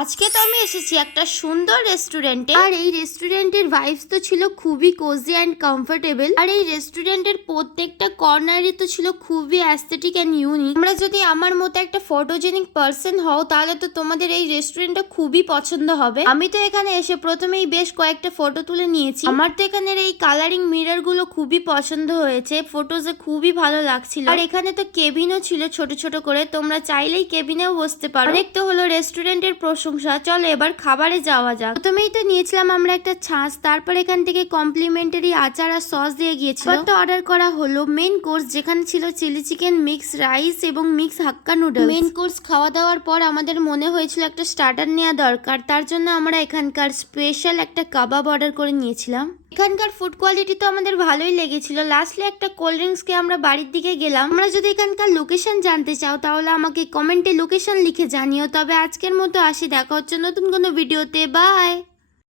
আজকে তো আমি এসেছি একটা সুন্দর রেস্টুরেন্টে, আর এই রেস্টুরেন্টের ভাইবস তো ছিল খুবই কোজি অ্যান্ড কমফোর্টেবল। আর এই রেস্টুরেন্টের প্রত্যেকটা কর্নারই তো ছিল খুবই অ্যাস্থেটিক অ্যান্ড ইউনিক। তোমরা যদি আমার মতো একটা ফটোজেনিক পার্সন হও তাহলে তো তোমাদের এই রেস্টুরেন্টটা খুবই পছন্দ হবে। আমি তো এখানে এসে প্রথমেই বেশ কয়েকটা ফটো তুলে নিয়েছি। আমার তো এখানের এই কালারিং মিরর গুলো খুবই পছন্দ হয়েছে, ফটোজে খুবই ভালো লাগছিল। আর এখানে তো কেবিনও ছিল ছোট ছোট করে, তোমরা চাইলেই কেবিনেও বসতে পারো। অনেক তো হলো রেস্টুরেন্টের প্রশংসা, চলো এবার খাবারে যাওয়া যাক। প্রথমেই তো নিয়েছিলাম আমরা একটা ছাঁচ, তারপর এখান থেকে কমপ্লিমেন্টারি আচার আর সস দিয়ে গিয়েছিল। তো অর্ডার করা হলো মেন কোর্স, যেখানে ছিল চিলি চিকেন, মিক্স রাইস এবং মিক্স হাক্কা নুডলস। মেন কোর্স খাওয়া দাওয়ার পর আমাদের মনে হয়েছিল একটা স্টার্টার নেওয়া দরকার, তার জন্য আমরা এখানকার স্পেশাল একটা কাবাব অর্ডার করে নিয়েছিলাম। এখানকার ফুড কোয়ালিটি তো আমাদের ভালোই লেগেছিল। লাস্টলি একটা কোল্ড ড্রিঙ্কস কে আমরা বাড়ির দিকে গেলাম। আমরা যদি এখানকার লোকেশন জানতে চাও তাহলে আমাকে কমেন্টে লোকেশন লিখে জানিও। তবে আজকের মতো আসি, দেখা হচ্ছে নতুন কোনো ভিডিওতে। বাই।